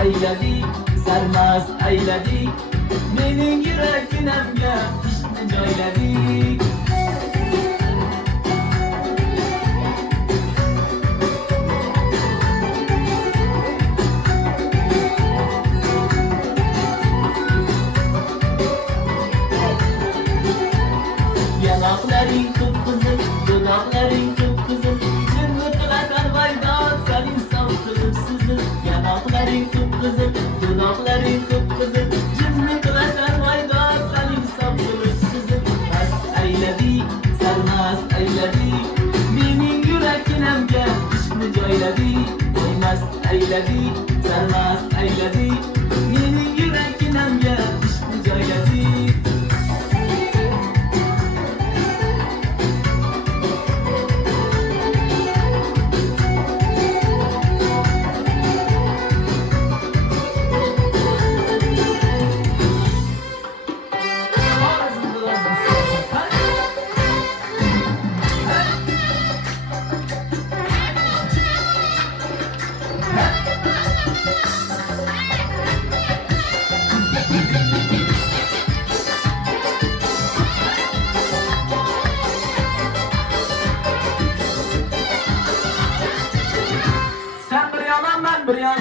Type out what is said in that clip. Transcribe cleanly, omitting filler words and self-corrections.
ayladik, sarmast ayladik, mening yurak-dinamga ishni joyladik. Yanaqlaring qip-qizil, dodaqlaring qip-qizil, jinni qilasan vaydan saning sovqilib sizil. Yanaqlaring qip-qizil, dodaqlaring qip-qizil, jinni qilasan vaydan saning sovqilib sizil. Mast ayladik, sarmast ayladik, mening yurak-dinamga ishni joyladik. Voy mast ayladik, sarmast ayladik, mening yurak-dinamga ishni joyladik. Sen bir yalan ben bir yan,